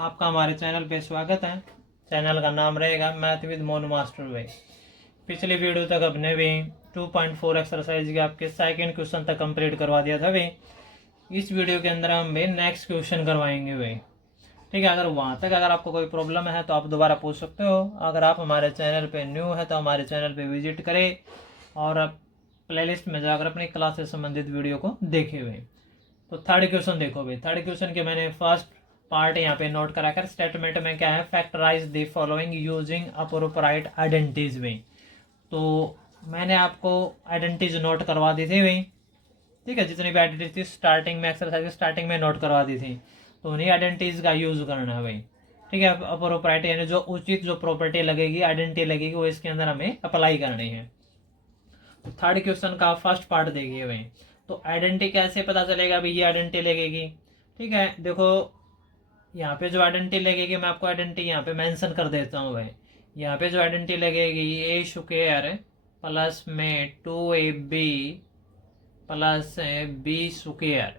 आपका हमारे चैनल पे स्वागत है। चैनल का नाम रहेगा मैथ विद मोनू मास्टर भाई। पिछली वीडियो तक अपने भी 2.4 एक्सरसाइज के आपके सेकंड क्वेश्चन तक कंप्लीट करवा दिया था भाई। इस वीडियो के अंदर हम भी नेक्स्ट क्वेश्चन करवाएंगे भाई। ठीक है, अगर वहाँ तक अगर आपको कोई प्रॉब्लम है तो आप दोबारा पूछ सकते हो। अगर आप हमारे चैनल पे न्यू है तो हमारे चैनल पे विजिट करें और आप प्लेलिस्ट में जाकर अपनी क्लास से संबंधित वीडियो को देखे हुए। तो थर्ड क्वेश्चन देखो भाई। थर्ड क्वेश्चन के मैंने फर्स्ट पार्ट यहाँ पे नोट करा कर स्टेटमेंट में क्या है, factorise the following using appropriate identities में। तो मैंने आपको आइडेंटिटीज नोट करवा दी थी भाई। ठीक है, जितनी भी आइडेंटिटी थी स्टार्टिंग में एक्सरसाइज स्टार्टिंग में नोट करवा दी थी, तो उन्हीं आइडेंटिटीज का यूज करना है भाई। ठीक है, अप्रोप्राइट यानी जो उचित जो प्रॉपर्टी लगेगी आइडेंटिटी लगेगी वो इसके अंदर हमें अप्लाई करनी है। तो थर्ड क्वेश्चन का फर्स्ट पार्ट देखिए भाई। तो आइडेंटिटी कैसे पता चलेगा भाई, ये आइडेंटिटी लगेगी। ठीक है, देखो यहाँ पे जो आइडेंटिटी लगेगी मैं आपको आइडेंटिटी यहाँ पे मेंशन कर देता हूँ भाई। यहाँ पे जो आइडेंटिटी लगेगी ए स्क्वायर प्लस में 2ab plus b square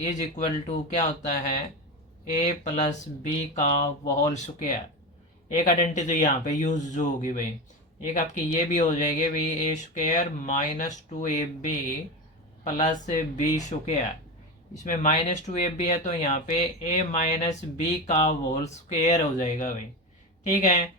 is equal to क्या होता है, ए प्लस बी का होल स्क्वायर। एक आइडेंटिटी तो यहाँ पे यूज जो होगी भाई, एक आपकी ये भी हो जाएगी भाई, a square minus 2ab plus b square. इसमें माइनस 2ab है तो यहाँ पे a माइनस बी का होल स्क्वायर हो जाएगा भाई। ठीक है,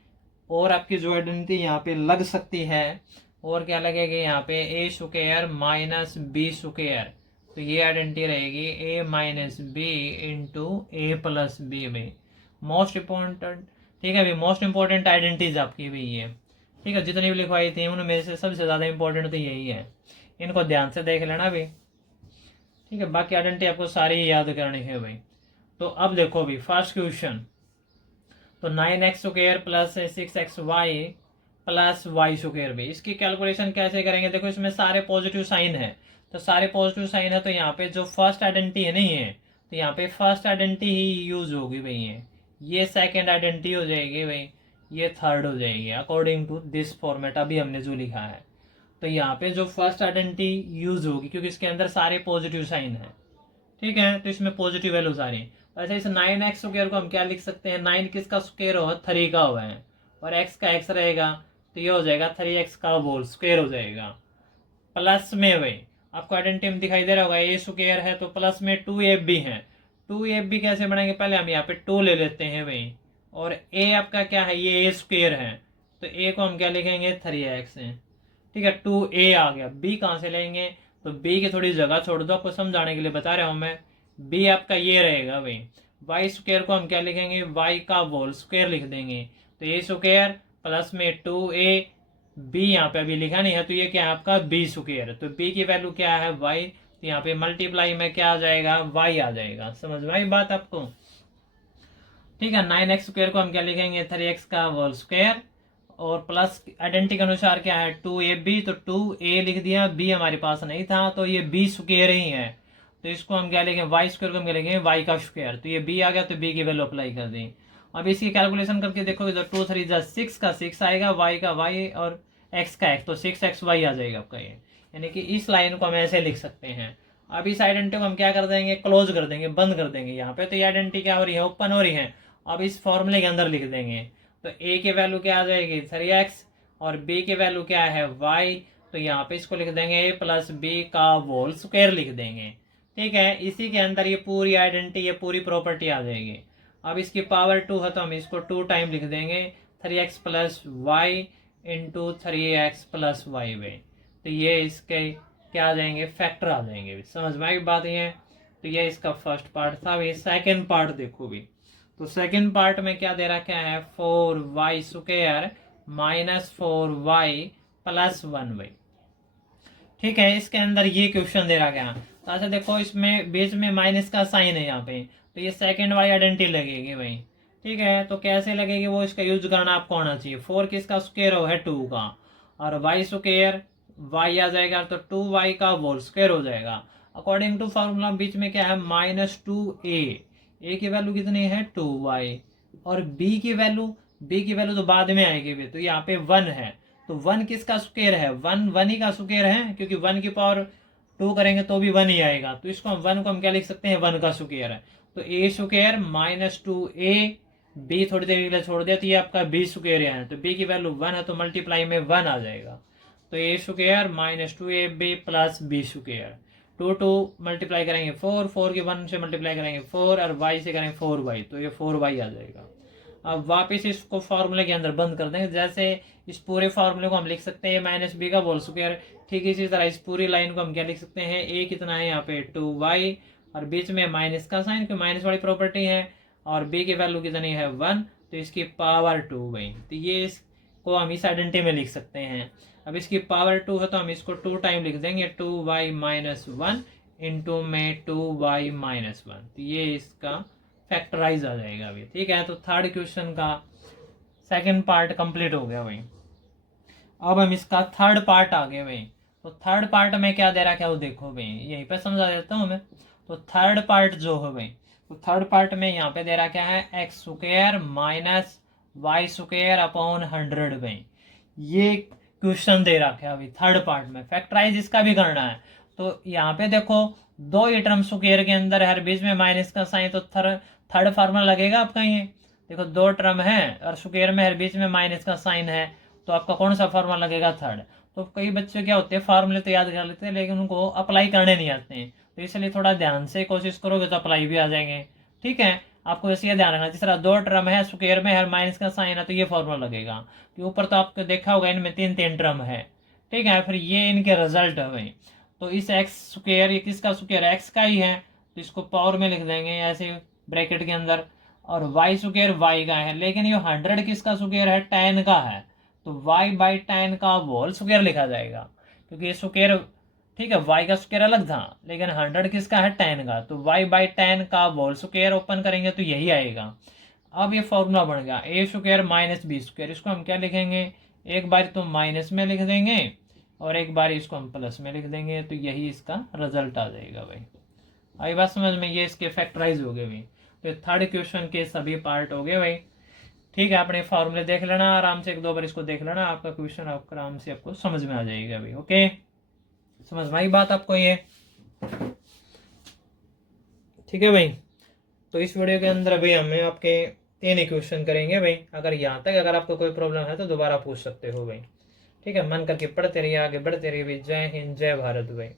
और आपकी जो आइडेंटिटी यहाँ पे लग सकती है और क्या लगेगी यहाँ पे, a square minus b square. तो ये आइडेंटिटी रहेगी a minus b into a plus b में। मोस्ट इम्पोर्टेंट, ठीक है भाई, मोस्ट इम्पोर्टेंट आइडेंटिटीज आपकी भी ये। ठीक है, जितनी भी लिखवाई थी उनमें से सबसे ज़्यादा इंपॉर्टेंट तो यही है, इनको ध्यान से देख लेना भाई। ठीक है, बाकी आइडेंटिटी आपको सारी याद करनी है भाई। तो अब देखो भाई फर्स्ट क्वेश्चन। तो 9x square plus 6xy plus y square भाई, इसकी कैलकुलेशन कैसे करेंगे। देखो इसमें सारे पॉजिटिव साइन है, तो सारे पॉजिटिव साइन है तो यहाँ पे जो फर्स्ट आइडेंटिटी है नहीं है, तो यहाँ पे फर्स्ट आइडेंटिटी ही यूज होगी भाई। ये सेकेंड आइडेंटिटी हो जाएगी भाई, ये थर्ड हो जाएगी अकॉर्डिंग टू दिस फॉर्मेट अभी हमने जो लिखा है। तो यहाँ पे जो फर्स्ट आइडेंटिटी यूज होगी क्योंकि इसके अंदर सारे पॉजिटिव साइन है। ठीक है, तो इसमें पॉजिटिव वैल्यू सारी। वैसे इस 9x स्क्वायर को हम क्या लिख सकते हैं, 9 किसका स्क्वायर होगा, 3 का हुआ है, और x का x रहेगा तो ये हो जाएगा 3x का होल स्क्वायर हो जाएगा। प्लस में भाई आपको आइडेंटिटी में दिखाई दे रहा होगा ए स्क्वायर है तो प्लस में 2ab है। 2ab कैसे बनाएंगे, पहले हम यहाँ पे 2 ले लेते हैं भाई, और a आपका क्या है, ये ए स्क्वायर है तो a को हम क्या लिखेंगे 3x है। ठीक है, 2a आ गया। b कहाँ से लेंगे, तो b की थोड़ी जगह छोड़ दो, आपको समझाने के लिए बता रहा हूँ मैं। b आपका ये रहेगा भाई, वाई स्क्वायर को हम क्या लिखेंगे, y का होल स्क्वायर लिख देंगे। तो ए स्क्वायर प्लस में 2a, b यहाँ पे अभी लिखा नहीं है तो ये क्या है आपका b स्क्वायर। तो b की वैल्यू क्या है y, तो यहाँ पे मल्टीप्लाई में क्या आ जाएगा, y आ जाएगा। समझ में आई बात आपको। ठीक है, 9x स्क्वायर को हम क्या लिखेंगे 3x का होल स्क्वायर, और प्लस आइडेंटिटी के अनुसार क्या है 2ab, तो 2a लिख दिया, b हमारे पास नहीं था तो ये b स्क्वायर ही है। तो इसको हम क्या लिखेंगे, y स्क्वायर को हम क्या लिखेंगे y का स्क्वायर। तो ये b आ गया तो b की वैल्यू अप्लाई कर दी। अब इसकी कैलकुलेशन करके देखोगे तो 2 3 जा 6 का 6 आएगा, y का y और x का x, तो 6xy आ जाएगा आपका ये। यानी कि इस लाइन को हम ऐसे लिख सकते हैं। अब इस आइडेंटिटी को हम क्या कर देंगे, क्लोज कर देंगे, बंद कर देंगे। यहाँ पे तो ये आइडेंटिटी क्या हो रही है, ओपन हो रही है। अब इस फॉर्मूले के अंदर लिख देंगे, तो a की वैल्यू क्या आ जाएगी 3x, और b की वैल्यू क्या है y, तो यहाँ पे इसको लिख देंगे a प्लस बी का होल स्क्वायर लिख देंगे। ठीक है, इसी के अंदर ये पूरी आइडेंटिटी, ये पूरी प्रॉपर्टी आ जाएगी। अब इसकी पावर 2 है तो हम इसको 2 टाइम लिख देंगे, 3x plus y into 3x plus y वे। तो ये इसके क्या आ जाएंगे, फैक्टर आ जाएंगे। समझ में आई बात ये। तो ये इसका फर्स्ट पार्ट था भाई। सेकेंड पार्ट देखो भी। तो सेकेंड पार्ट में क्या दे रखा है, 4y square minus 4y plus 1y। ठीक है, इसके अंदर ये क्वेश्चन दे रखा है। तो अच्छा देखो इसमें बीच में माइनस का साइन है यहाँ पे, तो ये सेकेंड वाली आइडेंटिटी लगेगी भाई। ठीक है, तो कैसे लगेगी वो इसका यूज करना आपको आना चाहिए। 4 किसका स्क्वायर हो है 2 का, और y स्क्वायर y आ जाएगा तो 2y का होल स्क्वायर हो जाएगा। अकॉर्डिंग टू फॉर्मूला बीच में क्या है -2a, a की वैल्यू कितनी है 2y, और b की वैल्यू तो बाद में आएगी भी, तो यहाँ पे 1 है। तो 1 किसका स्क्वायर है, 1 ही का स्क्वायर है, क्योंकि 1 की पावर 2 करेंगे तो भी 1 ही आएगा। तो इसको हम 1 को हम क्या लिख सकते हैं, 1 का स्क्वायर है। तो a square minus 2a, B थोड़ी देर के लिए छोड़ दिया तो ये आपका बी स्क्वायर यहाँ है, तो बी की वैल्यू 1 है तो मल्टीप्लाई में 1 आ जाएगा। तो a square minus 2ab plus b square, 2 multiply करेंगे 4, 4 के 1 से मल्टीप्लाई करेंगे 4 और y से करेंगे 4y, तो ये 4y आ जाएगा। अब वापस इसको फॉर्मूले के अंदर बंद कर देंगे। जैसे इस पूरे फॉर्मूले को हम लिख सकते हैं माइनस बी का होल स्क्वायर, ठीक इसी तरह इस पूरी लाइन को हम क्या लिख सकते हैं, ए कितना है यहाँ पे 2y और बीच में माइनस का साइन, क्योंकि माइनस वाली प्रॉपर्टी है, और बी की वैल्यू कितनी है 1, तो इसकी पावर 2y, तो ये इसको हम इस आइडेंटिटी में लिख सकते हैं। अब इसकी पावर 2 है तो हम इसको 2 टाइम लिख देंगे, 2y माइनस 1 इंटू में 2y माइनस 1, तो ये इसका फैक्टराइज आ जाएगा अभी, ठीक है। तो थर्ड क्वेश्चन का सेकंड पार्ट कंप्लीट हो गया भाई। अब हम इसका थर्ड पार्ट आ गए भाई। तो थर्ड पार्ट में क्या दे रखा है वो देखो भाई, यहीं पे समझा देता हूँ मैं। तो थर्ड पार्ट जो है भाई, तो थर्ड पार्ट में यहाँ पे दे रहा क्या है, x square minus y square upon 100 भाई। ये क्वेश्चन दे रखा है अभी थर्ड पार्ट में, फैक्टराइज इसका भी करना है। तो यहाँ पे देखो दो ही टर्म स्क्वायर के अंदर हर बीच में माइनस का साइन, तो थर्ड फार्मूला लगेगा आपका ये। देखो दो टर्म है और स्क्वायर में हर बीच में माइनस का साइन है, तो आपका कौन सा फार्मूला लगेगा, थर्ड। तो कई बच्चे क्या होते हैं फार्मूले तो याद कर लेते हैं लेकिन उनको अप्लाई करने नहीं आते हैं, तो इसलिए थोड़ा ध्यान से कोशिश करोगे तो अप्लाई भी आ जाएंगे, ठीक है। आपको वैसे ये ध्यान रखना, जिस तरह दो टर्म है स्क्वायर में हर माइनस का साइन है तो ये फॉर्मूला लगेगा, कि ऊपर तो आपको देखा होगा इनमें 3 टर्म है, ठीक है। फिर ये इनके रिजल्ट है भाई। तो इस एक्स स्क्वायर, ये किसका स्क्वायर, एक्स का ही है, तो इसको पावर में लिख देंगे ऐसे ब्रैकेट के अंदर, और वाई स्क्वायर वाई का है, लेकिन ये 100 किसका स्क्वायर है, tan का है, तो y बाई tan का होल स्क्वायर लिखा जाएगा, क्योंकि ये स्क्वायर, ठीक है, y का स्क्वायर अलग था लेकिन 100 किसका है, tan का, तो y बाई tan का होल स्क्वायर ओपन करेंगे तो यही आएगा। अब ये फॉर्मूला बन गया ए स्क्वायर माइनस बी स्क्वायर, इसको हम क्या लिखेंगे, एक बार तो माइनस में लिख देंगे और एक बार इसको हम प्लस में लिख देंगे, तो यही इसका रिजल्ट आ जाएगा भाई। आई बात समझ में, ये इसके फैक्टराइज हो गए भाई। तो थर्ड क्वेश्चन के सभी पार्ट हो गए भाई, ठीक है। अपने फॉर्मूले देख लेना आराम से, 1-2 बार इसको देख लेना, आपका क्वेश्चन आपको आराम से आपको समझ में आ जाएगा भाई। ओके, समझ में आई बात आपको ये, ठीक है भाई। तो इस वीडियो के अंदर अभी हमें आपके 3 क्वेश्चन करेंगे भाई। अगर यहाँ तक अगर आपको कोई प्रॉब्लम है तो दोबारा पूछ सकते हो भाई, ठीक है। मन करके पढ़ते रहिए, आगे बढ़ते रहिए भाई। जय हिंद, जय भारत भाई।